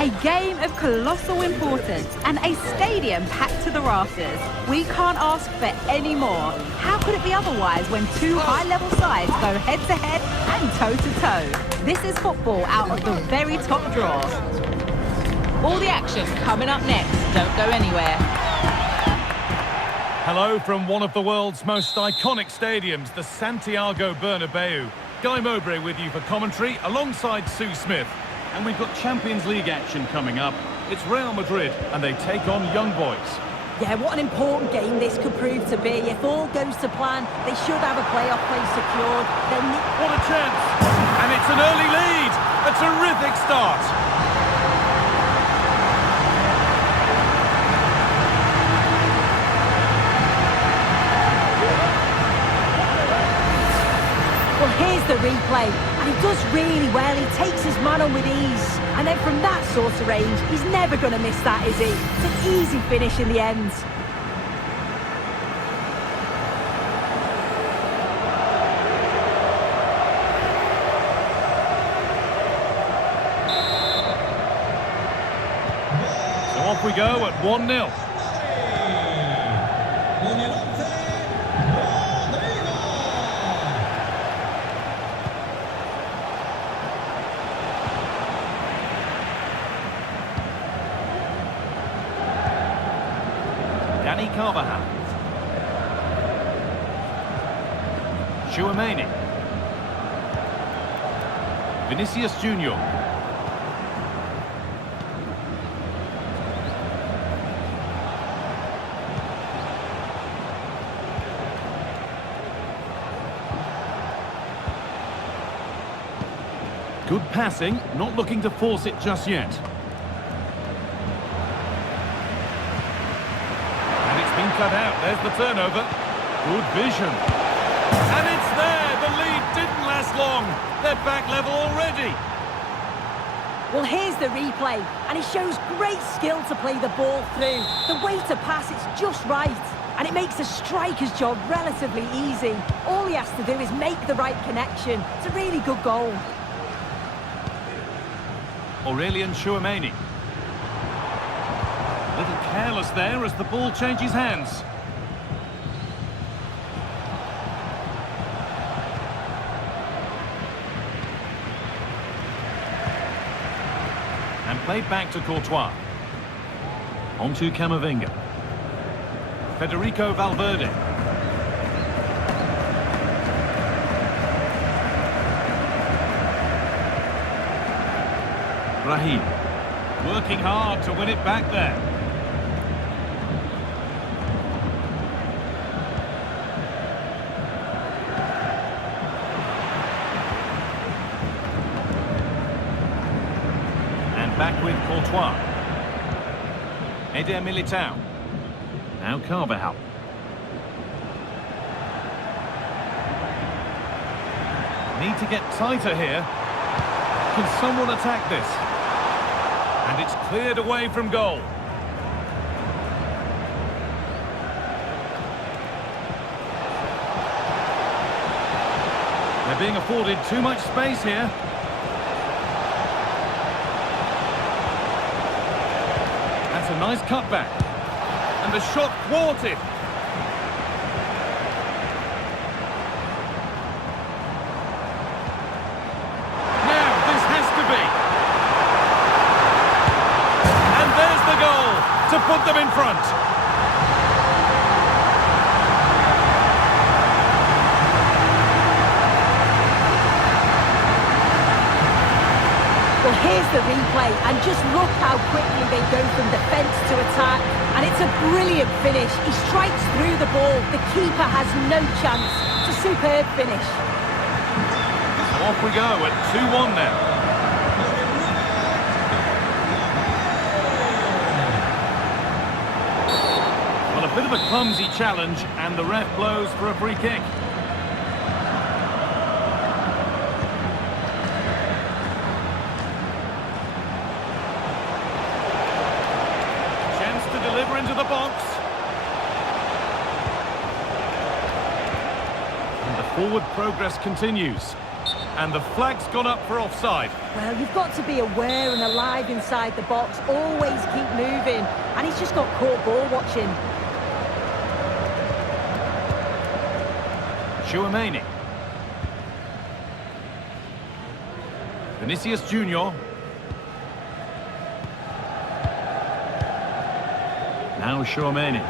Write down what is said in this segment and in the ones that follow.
A game of colossal importance and a stadium packed to the rafters. We can't ask for any more. How could it be otherwise when two high-level sides go head-to-head and toe-to-toe? This is football out of the very top drawer. All the action coming up next. Don't go anywhere. Hello from one of the world's most iconic stadiums, the Santiago Bernabeu. Guy Mowbray with you for commentary alongside Sue Smith. And we've got Champions League action coming up. It's Real Madrid and they take on Young Boys. Yeah, what an important game this could prove to be. If all goes to plan, they should have a playoff place secured. What a chance! And it's an early lead! A terrific start! Well, here's the replay, and he does really well. He takes his man on with ease. And then from that sort of range, he's never going to miss that, is he? It's an easy finish in the end. So off we go at 1-0. Carvajal. Chouameni. Vinicius Junior. Good passing, not looking to force it just yet. Been cut out. There's the turnover. Good vision. And it's there. The lead didn't last long. They're back level already. Well, here's the replay, and he shows great skill to play the ball through. The way to pass, it's just right. And it makes the striker's job relatively easy. All he has to do is make the right connection. It's a really good goal. Aurelian Chouameni. A little careless there as the ball changes hands. And played back to Courtois. On to Camavinga. Federico Valverde. Raheem. Working hard to win it back there. Back with Courtois. Eder Militao. Now Carvajal. Need to get tighter here. Can someone attack this? And it's cleared away from goal. They're being afforded too much space here. A nice cutback, and the shot thwarted. Now this has to be, and there's the goal to put them in front. Well, here's the replay, and just look how quickly they go from defence to attack. And it's a brilliant finish. He strikes through the ball. The keeper has no chance. It's a superb finish. So off we go at 2-1 now. Well, a bit of a clumsy challenge, and the ref blows for a free kick. Deliver into the box. And the forward progress continues. And the flag's gone up for offside. Well, you've got to be aware and alive inside the box. Always keep moving. And he's just got caught ball watching. Tchouaméni. Vinicius Junior. Now Tchouaméni.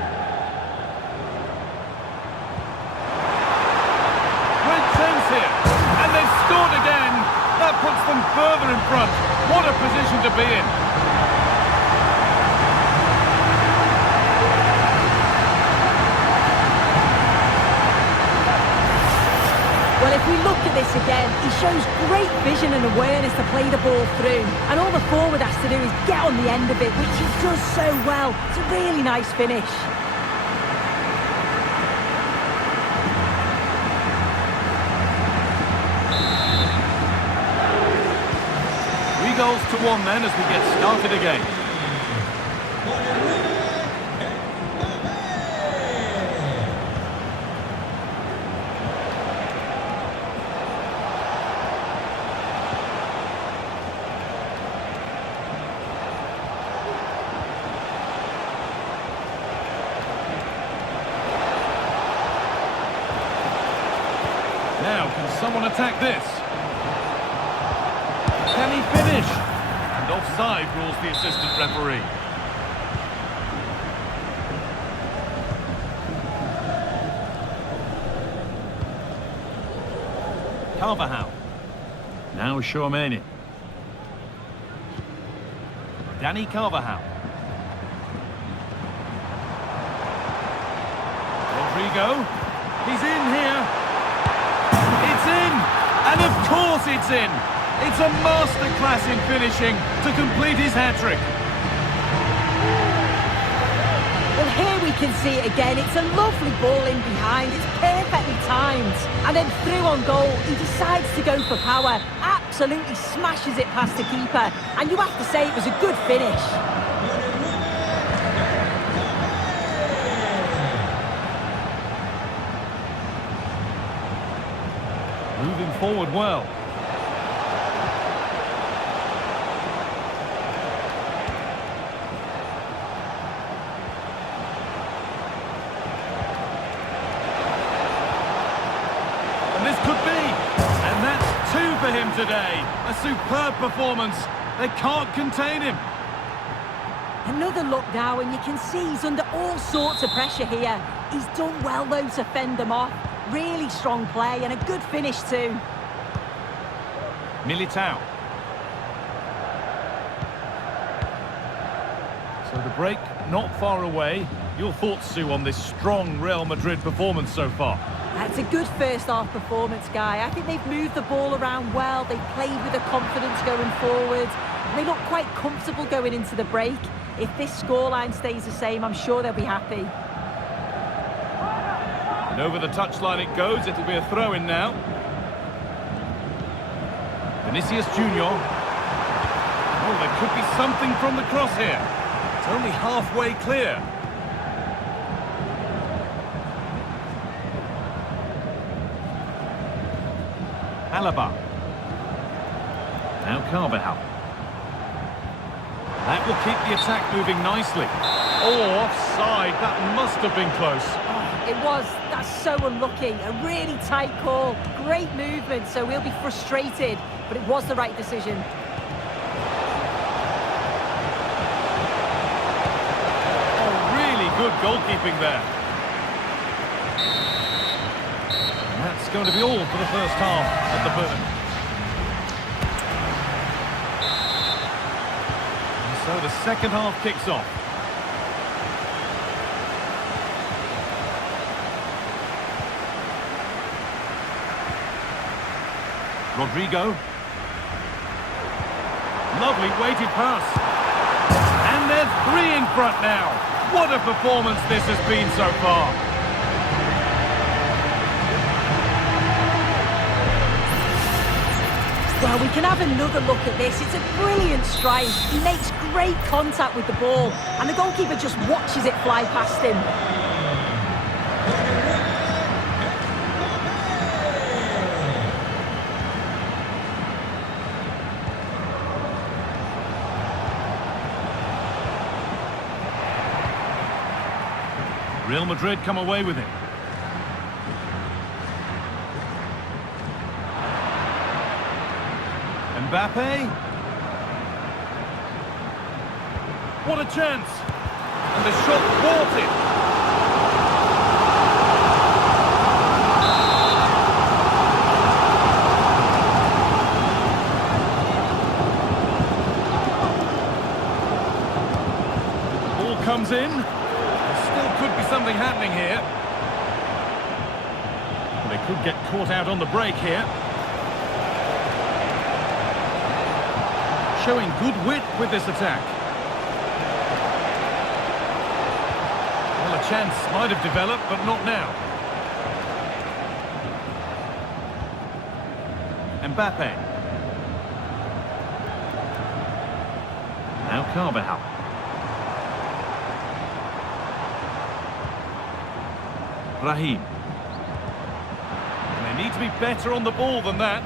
Great chance here. And they've scored again. That puts them further in front. What a position to be in. Well, if we look at this again, he shows great vision and awareness to play the ball through. And all the forward has to do is get on the end of it, which he does so well. It's a really nice finish. 3 goals to 1 then as we get started again. Now, can someone attack this? Can he finish? And offside rules the assistant referee. Carvajal. Now Tchouaméni. Danny Carvajal. Rodrigo. He's in here. It's in! And of course it's in! It's a masterclass in finishing to complete his hat-trick. Well, here we can see it again. It's a lovely ball in behind. It's perfectly timed. And then through on goal, he decides to go for power. Absolutely smashes it past the keeper. And you have to say it was a good finish. Moving forward well. And this could be. And that's 2 for him today. A superb performance. They can't contain him. Another look now, and you can see he's under all sorts of pressure here. He's done well, though, to fend them off. Really strong play and a good finish too. Militao. So the break not far away. Your thoughts, Sue, on this strong Real Madrid performance so far? It's a good first half performance, Guy. I think they've moved the ball around well. They've played with a confidence going forward. They look quite comfortable going into the break. If this scoreline stays the same, I'm sure they'll be happy. And over the touchline it goes. It'll be a throw-in now. Vinicius Junior. Oh, there could be something from the cross here. It's only halfway clear. Alaba. Now Carvajal. That will keep the attack moving nicely. Oh, offside. That must have been close. It was. That's so unlucky. A really tight call. Great movement, so we'll be frustrated. But it was the right decision. Oh, really good goalkeeping there. And that's going to be all for the first half at the Burn. And so the second half kicks off. Rodrigo. Lovely weighted pass. And they're 3 in front now. What a performance this has been so far. Well, we can have another look at this. It's a brilliant strike. He makes great contact with the ball. And the goalkeeper just watches it fly past him. Real Madrid come away with it. Mbappe. What a chance! And the shot thwarted. Ball comes in. There still could be something happening here. They could get caught out on the break here. Showing good wit with this attack. Well, a chance might have developed, but not now. Mbappe. Now Carvajal. Raheem. And they need to be better on the ball than that.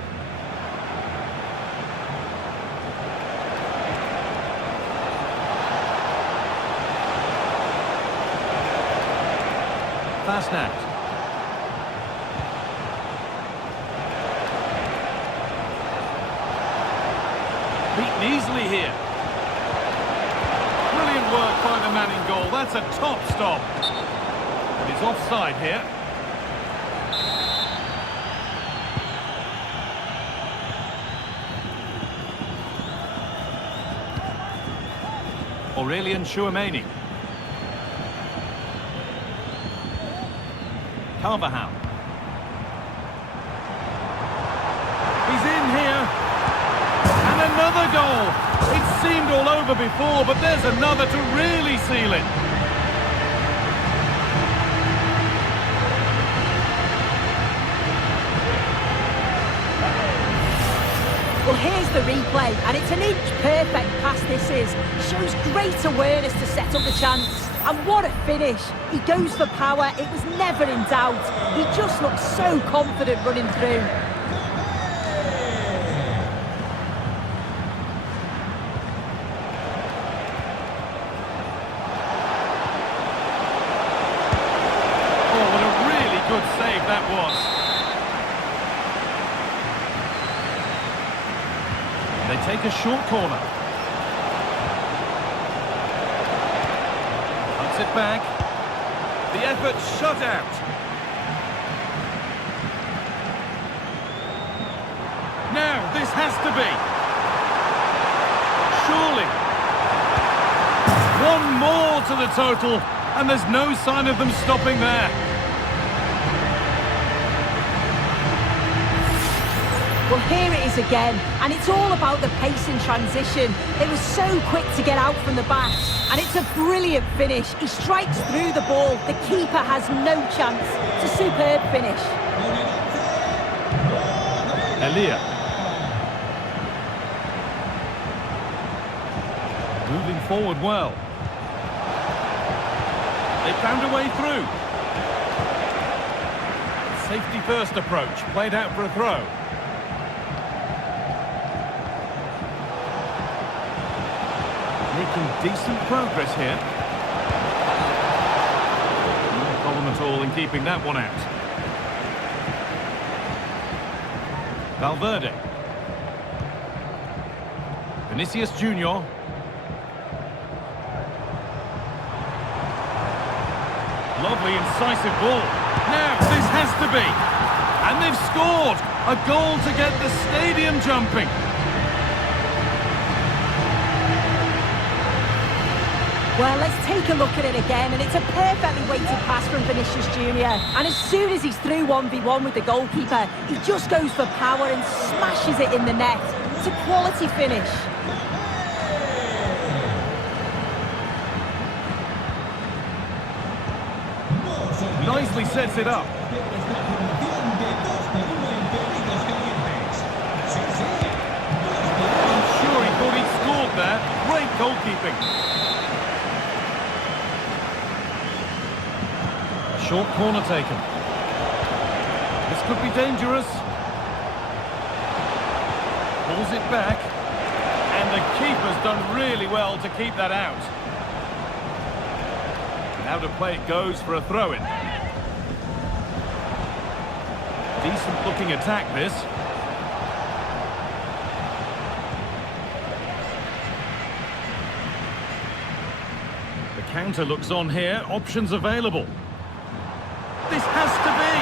Fast out. Beaten easily here. Brilliant work by the man in goal. That's a top stop. But he's offside here. Aurelian Tchouameni. Carvajal. He's in here. And another goal. It seemed all over before, but there's another to really seal it. Well, here's the replay, and it's an inch-perfect pass this is. Shows great awareness to set up the chance. And what a finish. He goes for power, it was never in doubt. He just looks so confident running through. Oh, what a really good save that was. They take a short corner. Puts it back. The effort shut out. Now, this has to be. Surely. One more to the total, and there's no sign of them stopping there. Well, here it is again, and it's all about the pace and transition. They were so quick to get out from the back, and it's a brilliant finish. He strikes through the ball. The keeper has no chance. It's a superb finish. Elia. Moving forward well. They found a way through. Safety first approach, played out for a throw. Making decent progress here. No problem at all in keeping that one out. Valverde. Vinicius Junior. Lovely incisive ball. Now this has to be. And they've scored. A goal to get the stadium jumping. Well, let's take a look at it again, and it's a perfectly weighted pass from Vinicius Junior. And as soon as he's through 1v1 with the goalkeeper, he just goes for power and smashes it in the net. It's a quality finish. Nicely sets it up. I'm sure he thought he'd scored there. Great goalkeeping. Short corner taken. This could be dangerous. Pulls it back. And the keeper's done really well to keep that out. Out of play it goes for a throw-in. Decent looking attack this. The counter looks on here, options available. This has to be!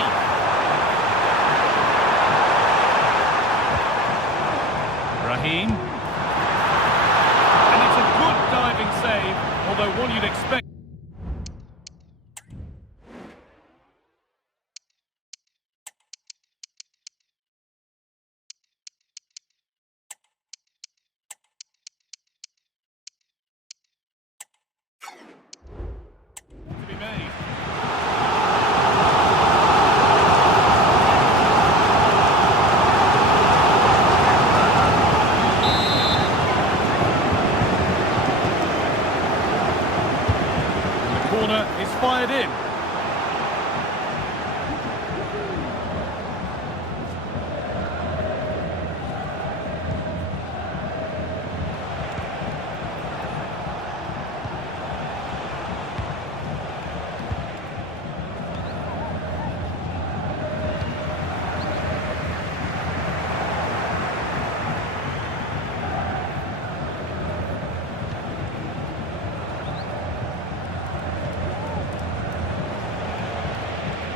Raheem. And it's a good diving save, although one you'd expect. To be made. Corner is fired in.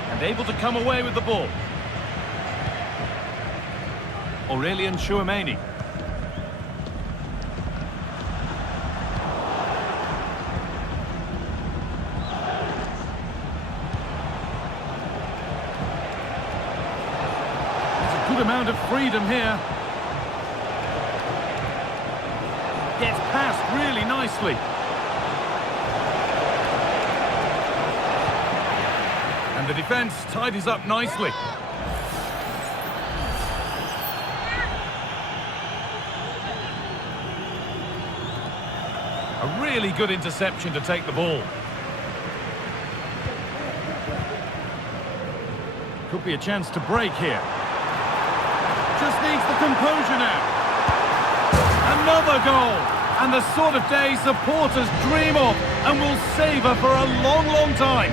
And able to come away with the ball. Aurelian Chouameni. There's a good amount of freedom here. Gets past really nicely. And the defence tidies up nicely. A really good interception to take the ball. Could be a chance to break here. Just needs the composure now. Another goal! And the sort of day supporters dream of and will savour for a long, long time.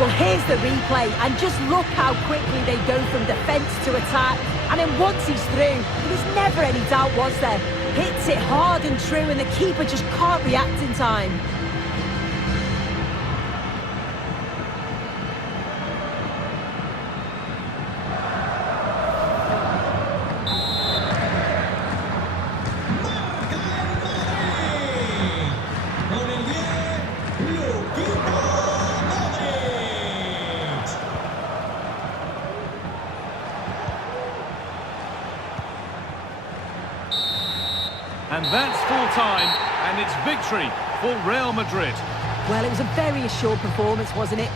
Well, here's the replay, and just look how quickly they go from defence to attack. And then once he's through, there was never any doubt, was there? Hits it hard and true, and the keeper just can't react in time. And that's full-time, and it's victory for Real Madrid. Well, it was a very assured performance, wasn't it?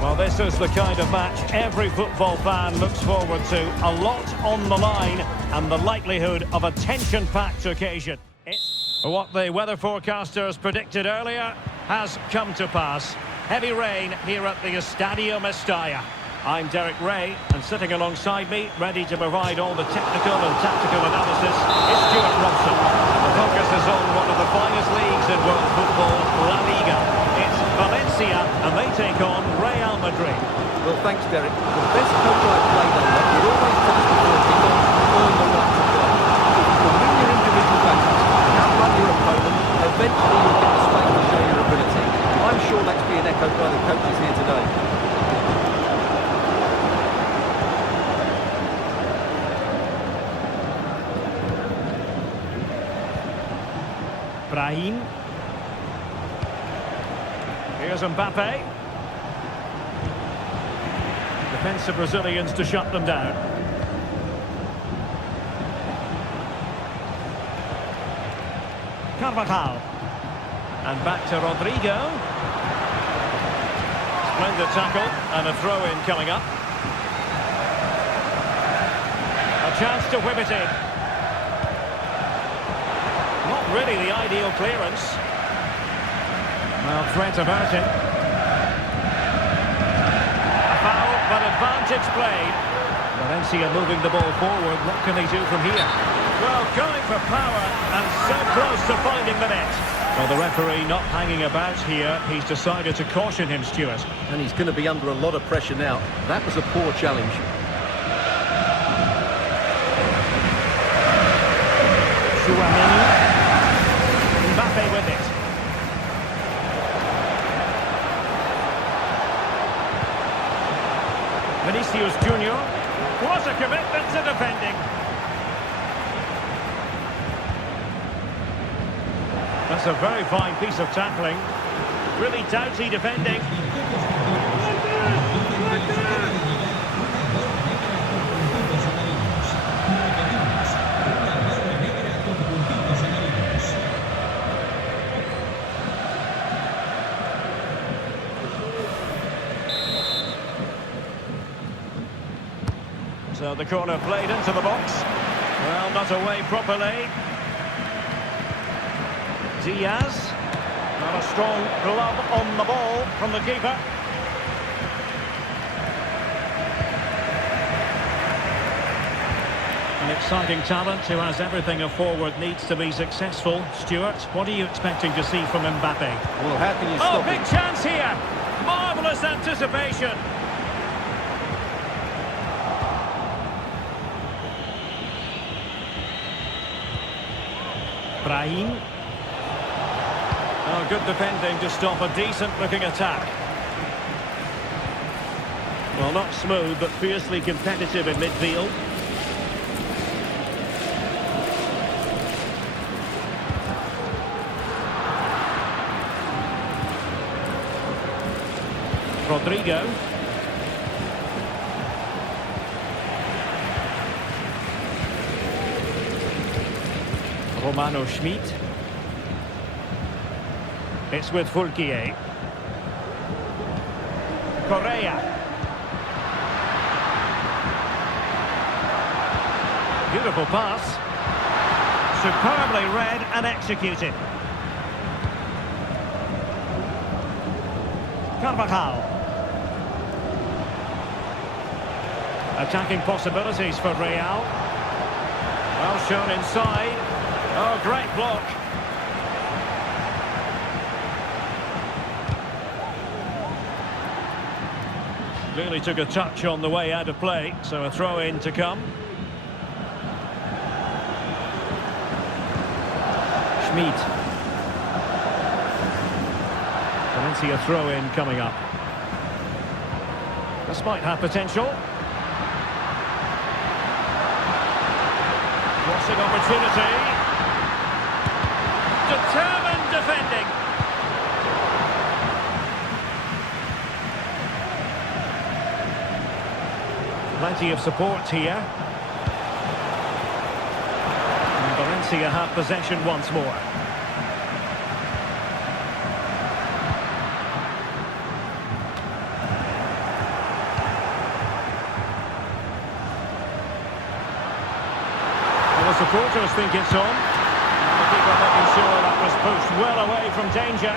Well, this is the kind of match every football fan looks forward to. A lot on the line and the likelihood of a tension-packed occasion. What the weather forecasters predicted earlier has come to pass. Heavy rain here at the Estadio Mestalla. I'm Derek Ray, and sitting alongside me, ready to provide all the technical and tactical analysis, is Stuart Robson. The focus is on one of the finest leagues in world football, La Liga. It's Valencia, and they take on Real Madrid. Well, thanks, Derek. The best coach I've played under would always tell us before we don't earn the right to play. Brahim. Here's Mbappe. Defensive Brazilians to shut them down. Carvajal. And back to Rodrigo. Splendid tackle and a throw-in coming up. A chance to whip it in. Not really the ideal clearance. Well, threat about it. A foul, but advantage played. Valencia moving the ball forward. What can they do from here? Well, going for power and so close to finding the net. Well, the referee not hanging about here. He's decided to caution him, Stuart. And he's going to be under a lot of pressure now. That was a poor challenge. Chouameni. Mbappe with it. Vinicius Junior. What a commitment to defending. That's a very fine piece of tackling. Really doughty defending. So the corner played into the box. Well, not away properly. Diaz. Not a strong glove on the ball from the keeper. An exciting talent who has everything a forward needs to be successful. Stuart, what are you expecting to see from Mbappe? Well, how can you stop big him? chance here! Marvellous anticipation! Brahim. Oh, good defending to stop a decent-looking attack. Well, not smooth, but fiercely competitive in midfield. Rodrigo. Romano Schmid. It's with Fulquier. Correa. Beautiful pass. Superbly read and executed. Carvajal. Attacking possibilities for Real. Well shown inside. Oh, great block. Clearly took a touch on the way out of play, so a throw-in to come. Schmid. Valencia throw-in coming up. This might have potential. Crossing opportunity. Determined defending. Plenty of support here. And Valencia have possession once more. Well, the supporters think it's on. And the keeper making sure that was pushed well away from danger.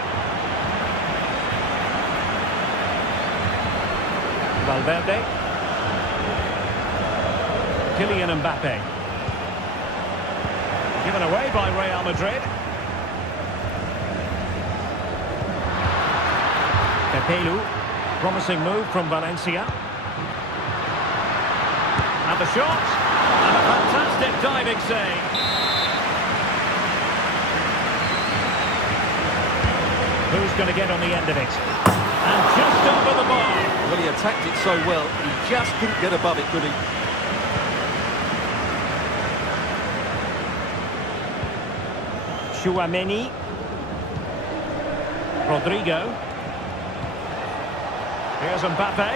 Valverde. Kylian Mbappe. Given away by Real Madrid. Pepelu. Promising move from Valencia. And the shot. And a fantastic diving save. Who's going to get on the end of it? And just over the bar. Well, he attacked it so well, he just couldn't get above it, could he? Chouameni. Rodrigo. Here's Mbappe.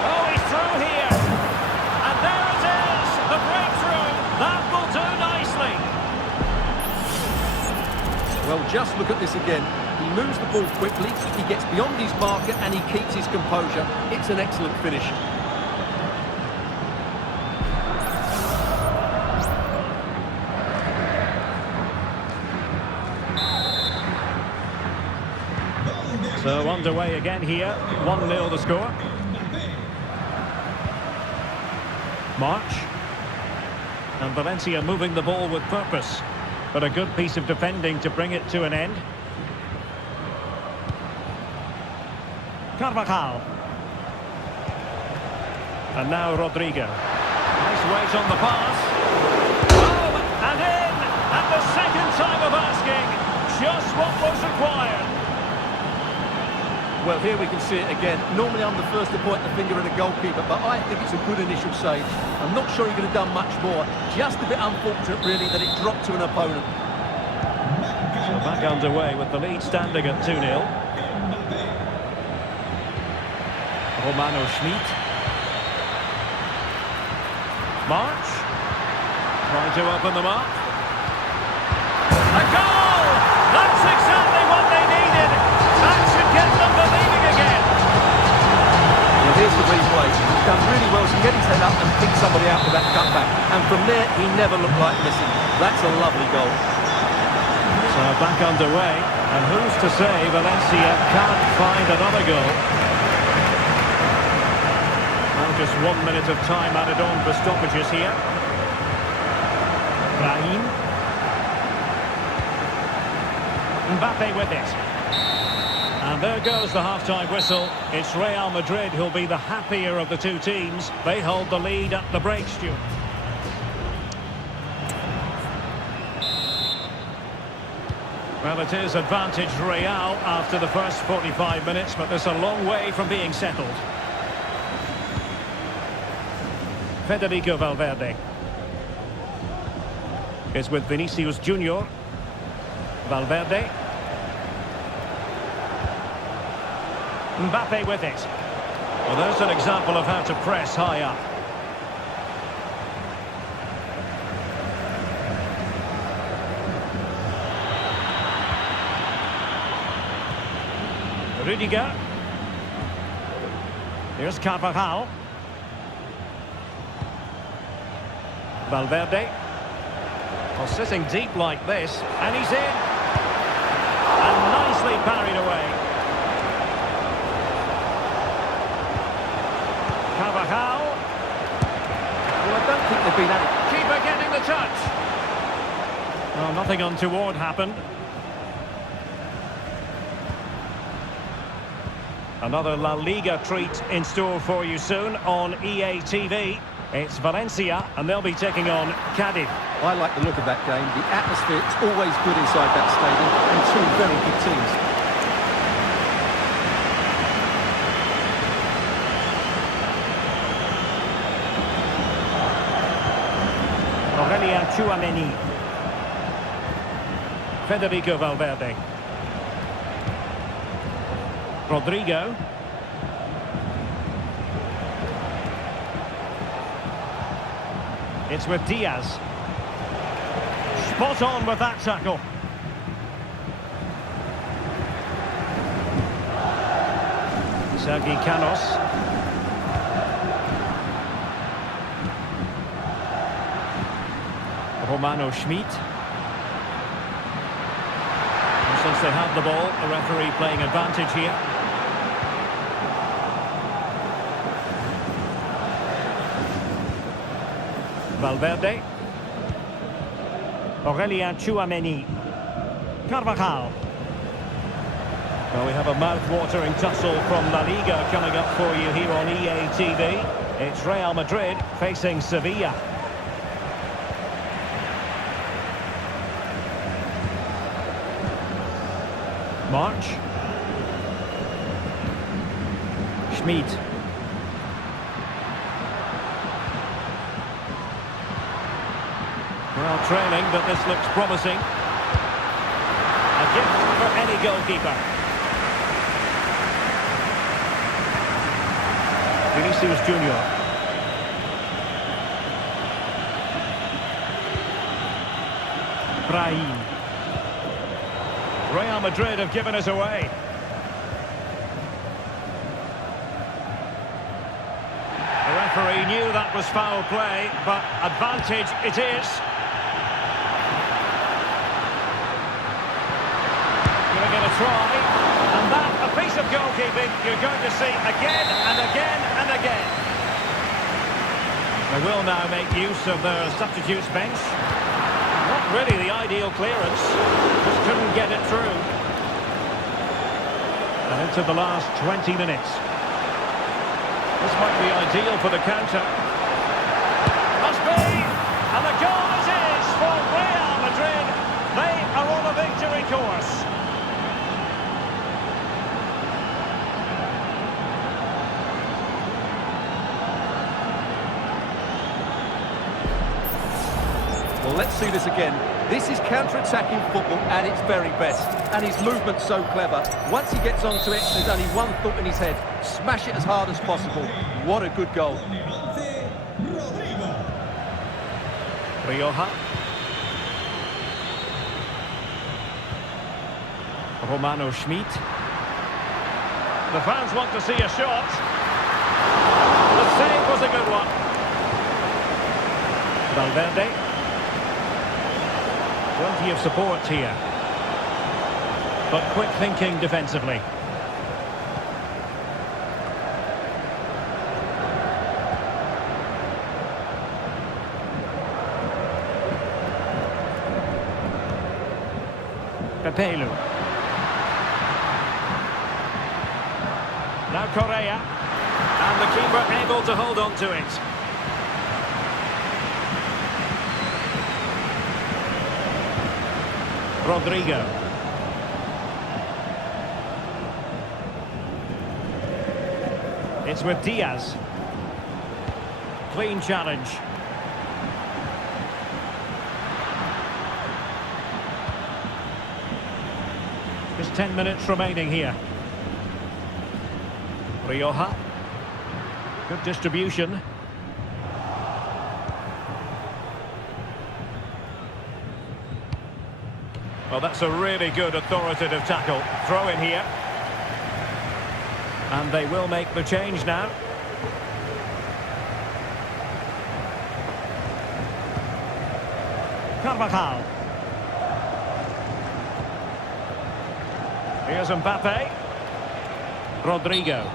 Oh, he's through here. And there it is, the breakthrough. That will do nicely. Well, just look at this again. He moves the ball quickly, he gets beyond his marker and he keeps his composure. It's an excellent finish. So underway again here, 1-0 the score. March. And Valencia moving the ball with purpose. But a good piece of defending to bring it to an end. Carvajal. And now Rodrigo. Nice weight on the pass. Oh, and in! At the second time of asking, just what was required. Well, here we can see it again. Normally I'm the first to point the finger at a goalkeeper, but I think it's a good initial save. I'm not sure he could have done much more. Just a bit unfortunate, really, that it dropped to an opponent. So back underway with the lead standing at 2-0. Romano Schmid. March. Trying to open them up. A goal! That's exactly what they needed. That should get them believing again. Well, here's the replay. He's done really well to get his head up and pick somebody out with that cutback. And from there, he never looked like missing. That's a lovely goal. So back underway. And who's to say Valencia can't find another goal? Well, just 1 minute of time added on for stoppages here. Brahim. Mbappe with it. And there goes the half-time whistle. It's Real Madrid who'll be the happier of the two teams. They hold the lead at the break, Stuart. Well, it is advantage Real after the first 45 minutes, but there's a long way from being settled. Federico Valverde is with Vinicius Junior. Valverde. Mbappe with it. Well, there's an example of how to press high up. Rudiger. Here's Carvajal. Valverde. Well, sitting deep like this, and he's in. And nicely parried away. Carvajal. Well, I don't think they've been at it. Keeper getting the touch. Well, nothing untoward happened. Another La Liga treat in store for you soon on EA TV. It's Valencia, and they'll be taking on Cadiz. I like the look of that game. The atmosphere is always good inside that stadium, and two very good teams. Aurelien Tchouameni. Federico Valverde. Rodrigo. It's with Diaz. Spot on with that tackle. Sergi Canos. Romano Schmid. And since they have the ball, the referee playing advantage here. Valverde. Aurelien Tchouameni. Carvajal. Well, we have a mouth-watering tussle from La Liga coming up for you here on EA TV. It's Real Madrid facing Sevilla. March. Schmid. Well, trailing, but this looks promising. A gift for any goalkeeper. Vinicius Junior. Brahim. Real Madrid have given us away. The referee knew that was foul play, but advantage it is. Giving it a try, and that, a piece of goalkeeping you're going to see again and again and again. They will now make use of their substitutes bench. Not really the ideal clearance, just couldn't get it through. And into the last 20 minutes. This might be ideal for the counter. Must be! And the goal it is for Real Madrid. They are on a victory course. Well, let's see this again. This is counter-attacking football at its very best. And his movement's so clever. Once he gets onto it, there's only one thought in his head. Smash it as hard as possible. What a good goal. Rioja. Romano Schmidt. The fans want to see a shot. The save was a good one. Valverde. Plenty of support here. But quick thinking defensively. Pepelu. Now Correa. And the keeper able to hold on to it. Rodrigo. It's with Diaz. Clean challenge. Just 10 minutes remaining here. Rioja. Good distribution. Well, that's a really good authoritative tackle. Throw in here. And they will make the change now. Carvajal. Here's Mbappe. Rodrigo.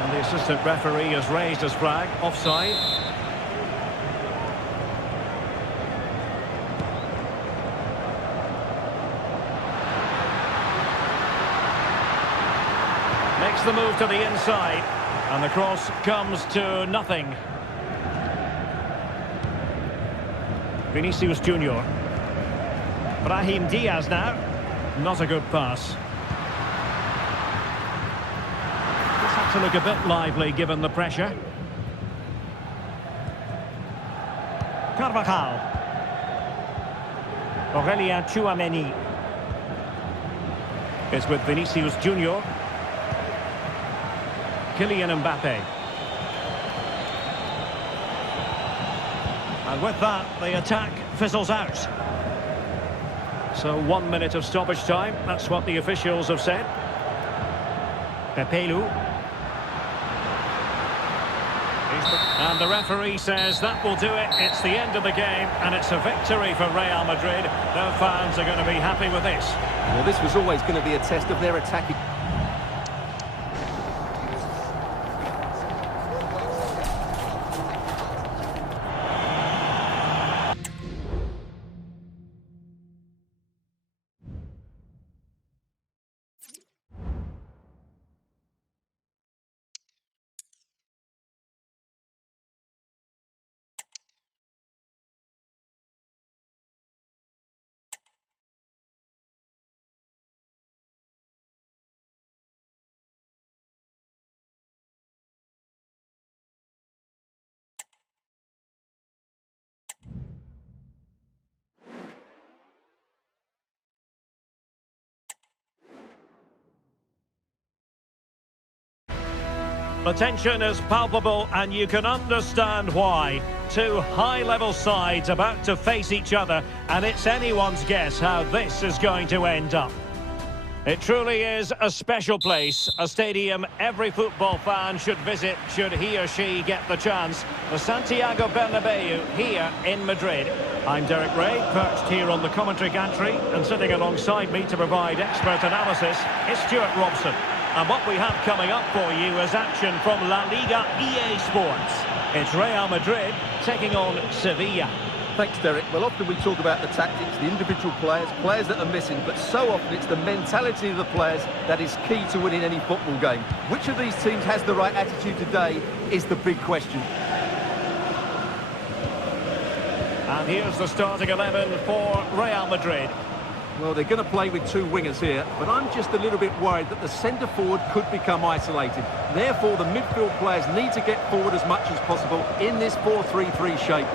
And the assistant referee has raised his flag. Offside. Makes the move to the inside, and the cross comes to nothing. Vinicius Junior. Brahim Diaz now. Not a good pass. Just had to look a bit lively given the pressure. Carvajal. Aurelien Tchouameni. It's with Vinicius Junior. Kylian Mbappe. And with that, the attack fizzles out. So 1 minute of stoppage time, that's what the officials have said. Pepelu. And the referee says that will do it. It's the end of the game, and it's a victory for Real Madrid. Their fans are going to be happy with this. Well, this was always going to be a test of their attacking... The tension is palpable and you can understand why. Two high-level sides about to face each other, and it's anyone's guess how this is going to end up. It truly is a special place, a stadium every football fan should visit should he or she get the chance. The Santiago Bernabeu here in Madrid. I'm Derek Ray, perched here on the commentary gantry, and sitting alongside me to provide expert analysis is Stuart Robson. And what we have coming up for you is action from La Liga EA Sports. It's Real Madrid taking on Sevilla. Thanks, Derek. Well, often we talk about the tactics, the individual players that are missing, but so often it's the mentality of the players that is key to winning any football game. Which of these teams has the right attitude today is the big question. And here's the starting 11 for Real Madrid. Well, they're going to play with two wingers here, but I'm just a little bit worried that the centre-forward could become isolated. Therefore, the midfield players need to get forward as much as possible in this 4-3-3 shape.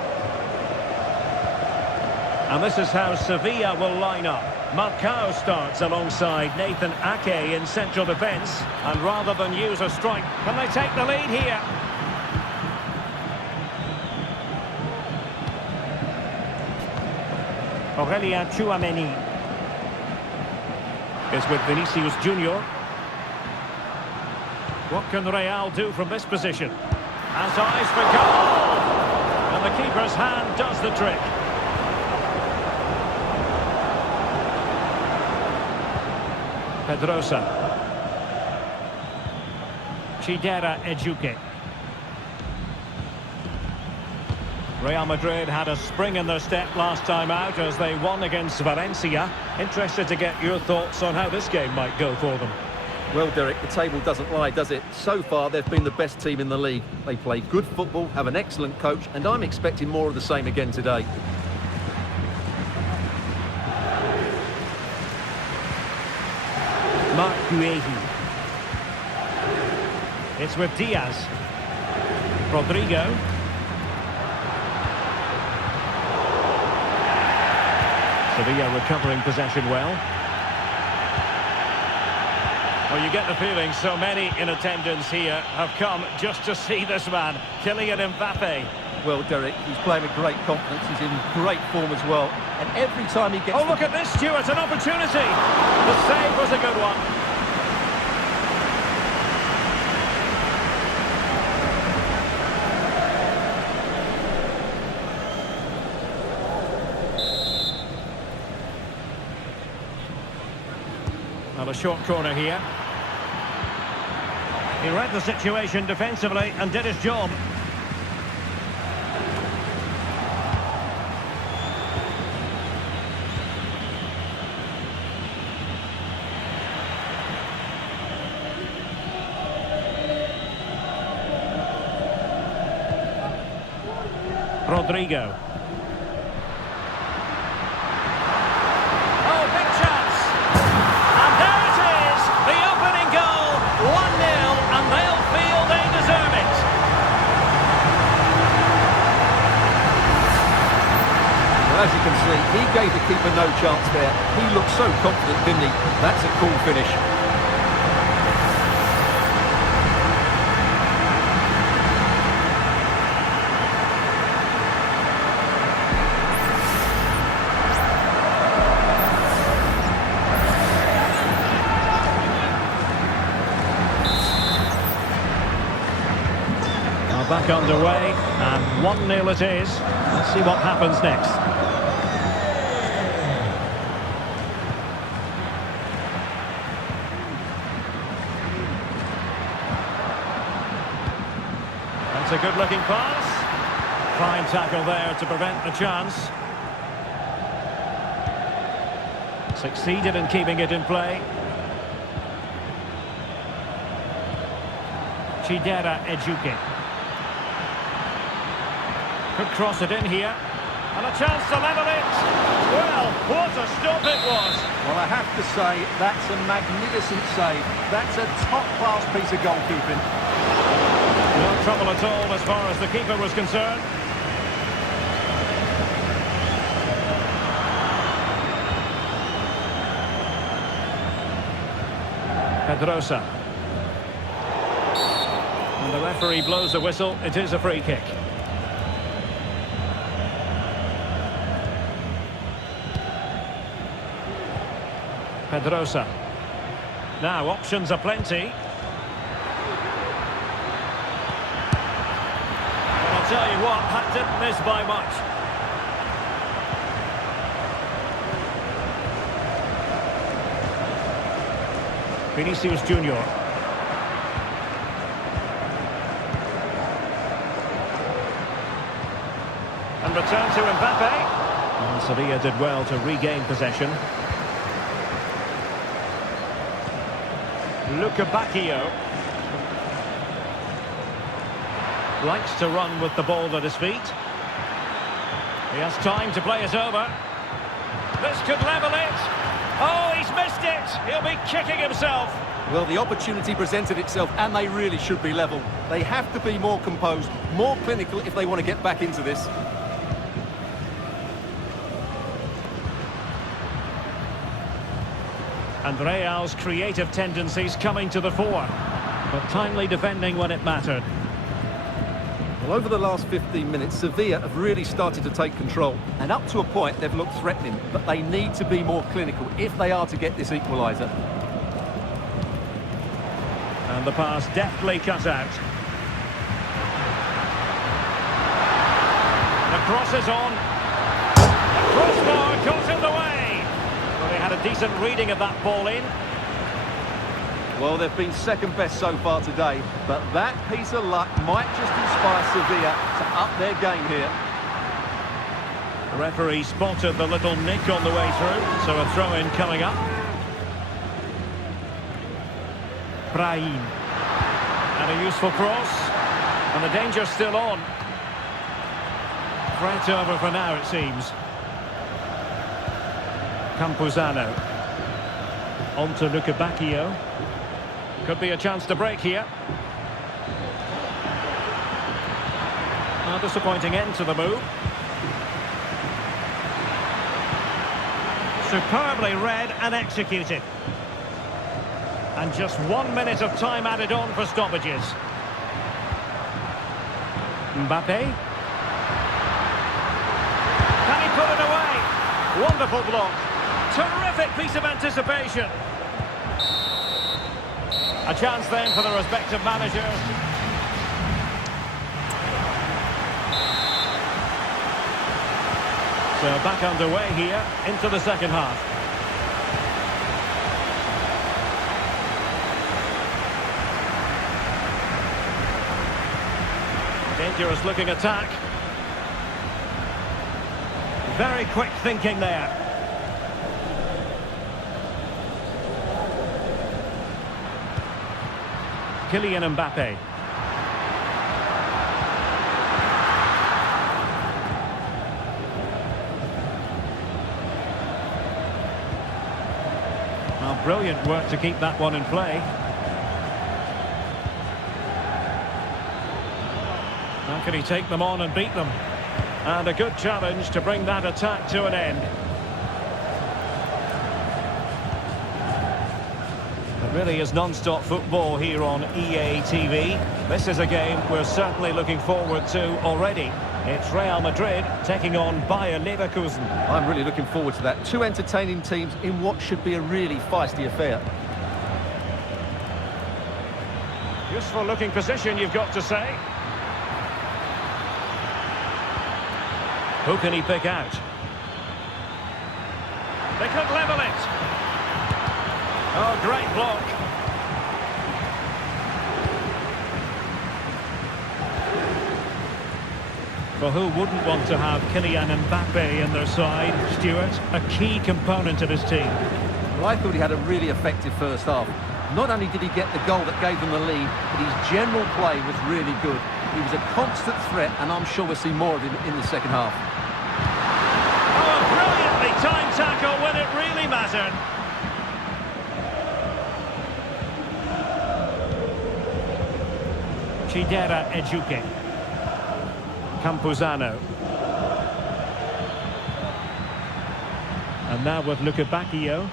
And this is how Sevilla will line up. Marcao starts alongside Nathan Ake in central defence. And rather than use a strike, can they take the lead here? Aurelien Tchouameni is with Vinicius Junior. What can Real do from this position? Has eyes for goal! And the keeper's hand does the trick. Pedrosa. Chidera Ejuke. Real Madrid had a spring in their step last time out as they won against Valencia. Interested to get your thoughts on how this game might go for them. Well, Derek, the table doesn't lie, does it? So far, they've been the best team in the league. They play good football, have an excellent coach, and I'm expecting more of the same again today. Marc Guehi. It's with Diaz. Rodrigo. Sevilla recovering possession well. Well, you get the feeling so many in attendance here have come just to see this man, Kylian Mbappe. Well, Derek, he's playing with great confidence. He's in great form as well. And every time he gets... Oh, look at this, Stuart, an opportunity. The save was a good one. Well, a short corner here. He read the situation defensively and did his job. Rodrigo. Oh, big chance! And there it is! The opening goal! 1-0, and they'll feel they deserve it. Well, as you can see, he gave the keeper no chance there. He looked so confident, didn't he? That's a cool finish. Back underway, and 1-0 it is. Let's see what happens next. That's a good-looking pass. Fine tackle there to prevent the chance. Succeeded in keeping it in play. Chidera Ejuke. Could cross it in here. And a chance to level it. Well, what a stop it was. Well, I have to say, that's a magnificent save. That's a top-class piece of goalkeeping. No trouble at all as far as the keeper was concerned. Pedrosa. The referee blows the whistle. It is a free kick. Pedrosa. Now, options are plenty. But I'll tell you what, that didn't miss by much. Vinicius Junior. And return to Mbappe. And Sevilla did well to regain possession. Luca Bacchio. Likes to run with the ball at his feet. He has time to play it over. This could level it. Oh, he's missed it. He'll be kicking himself. Well, the opportunity presented itself, and they really should be level. They have to be more composed, more clinical if they want to get back into this. And Real's creative tendencies coming to the fore, but timely defending when it mattered. Well, over the last 15 minutes, Sevilla have really started to take control. And up to a point, they've looked threatening, but they need to be more clinical if they are to get this equaliser. And the pass deftly cut out. The cross is on. The crossbar caught in the way. Well, they had a decent reading of that ball in. Well, they've been second best so far today, but that piece of luck might just inspire Sevilla to up their game here. The referee spotted the little nick on the way through, so a throw-in coming up. Brahim. And a useful cross. And the danger's still on. Threat over for now, it seems. Campuzano. On to Luca Bacchio. Could be a chance to break here. A disappointing end to the move. Superbly read and executed. And just 1 minute of time added on for stoppages. Mbappe. Can he put it away? Wonderful block. Terrific piece of anticipation. A chance then for the respective managers. So back underway here into the second half. Dangerous looking attack. Very quick thinking there. Kylian Mbappe. Well, brilliant work to keep that one in play. How can he take them on and beat them? And a good challenge to bring that attack to an end. It really is non-stop football here on EA TV. This is a game we're certainly looking forward to already. It's Real Madrid taking on Bayer Leverkusen. I'm really looking forward to that. Two entertaining teams in what should be a really feisty affair. Useful looking position, you've got to say. Who can he pick out? They could level it. Oh, great block. Well, who wouldn't want to have Kylian Mbappe in their side, Stuart? A key component of his team. Well, I thought he had a really effective first half. Not only did he get the goal that gave them the lead, but his general play was really good. He was a constant threat, and I'm sure we'll see more of him in the second half. Oh, a brilliantly timed tackle when it really mattered. Chidera Ejuke. Campuzano. And now with Luca Bacchio.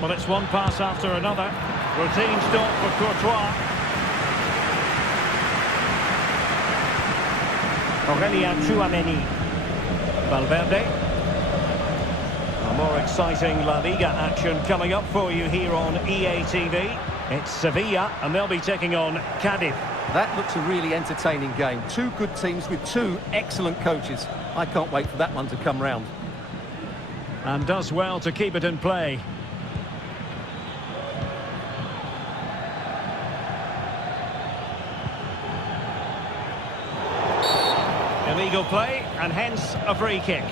Well, it's one pass after another. Routine stop for Courtois. Aurelian Tchouameni. Valverde. A more exciting La Liga action coming up for you here on EA TV. It's Sevilla, and they'll be taking on Cadiz. That looks a really entertaining game. Two good teams with two excellent coaches. I can't wait for that one to come round. And does well to keep it in play. Illegal play, and hence a free kick.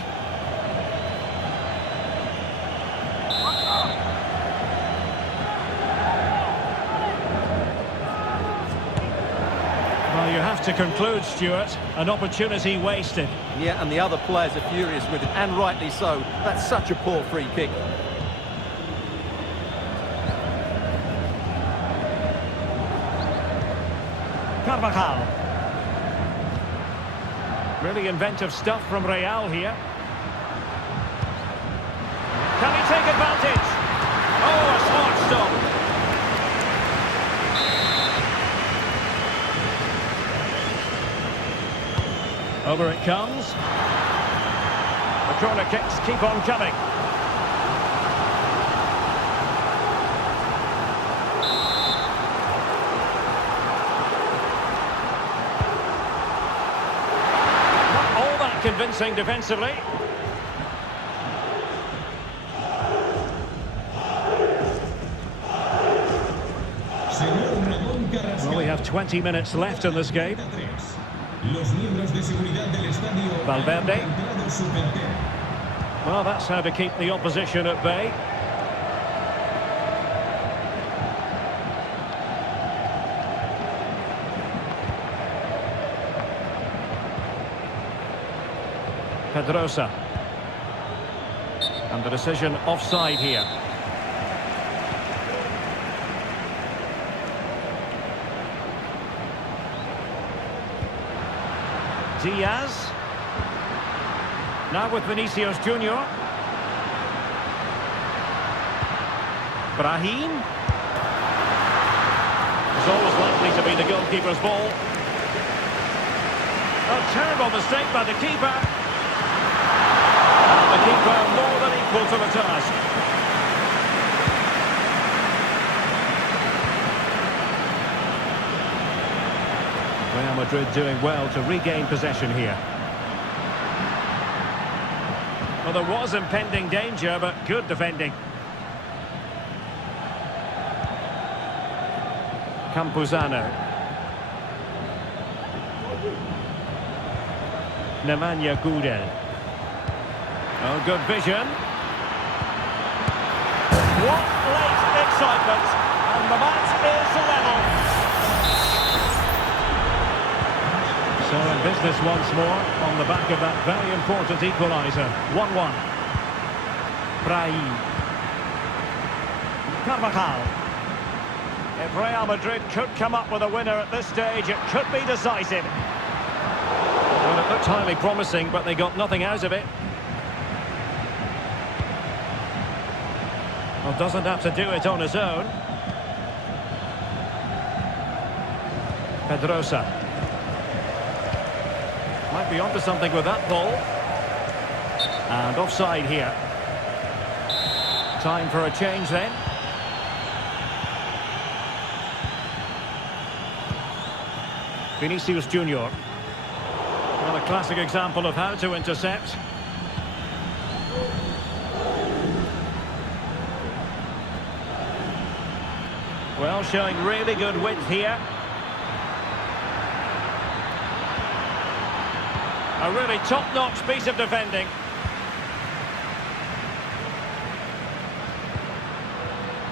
Well, you have to conclude, Stuart, an opportunity wasted. Yeah, and the other players are furious with it, and rightly so. That's such a poor free kick. Carvajal. Really inventive stuff from Real here. Can he take advantage? Oh, a smart stop. Over it comes. The corner kicks keep on coming. Not all that convincing defensively. Well, we have 20 minutes left in this game. Valverde. Well, that's how to keep the opposition at bay. Pedrosa. And the decision offside here. Diaz. Now with Vinicius Junior. Brahim. It's always likely to be the goalkeeper's ball. A terrible mistake by the keeper. And the keeper more than equal to the task. Real Madrid doing well to regain possession here. Well, there was impending danger, but good defending. Campuzano. Nemanja Gudel. Oh, good vision. What late excitement. And the match is level. So in business once more on the back of that very important equaliser. 1-1. Brahim. Carvajal. If Real Madrid could come up with a winner at this stage, it could be decisive. Well, it looked highly promising, but they got nothing out of it. Well, doesn't have to do it on his own. Pedrosa. Might be onto something with that ball. And offside here. Time for a change then. Vinicius Junior. Well, a classic example of how to intercept. Well, showing really good width here. A really top-notch piece of defending.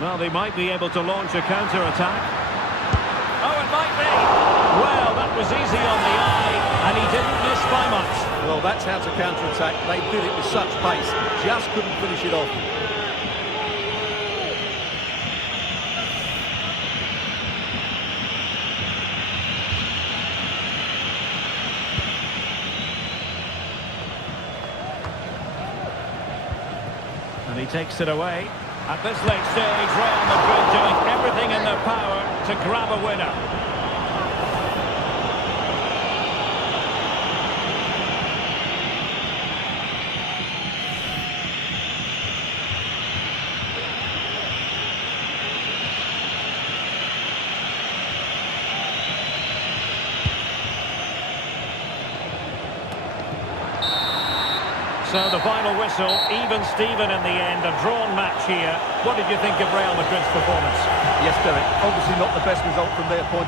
Well, they might be able to launch a counter-attack. Oh, it might be! Well, that was easy on the eye, and he didn't miss by much. Well, that's how to counter-attack. They did it with such pace. Just couldn't finish it off. And he takes it away. At this late stage, Real Madrid doing everything in their power to grab a winner. So the final whistle, even Steven in the end, a drawn match here. What did you think of Real Madrid's performance? Yes, Derek, obviously not the best result from their point.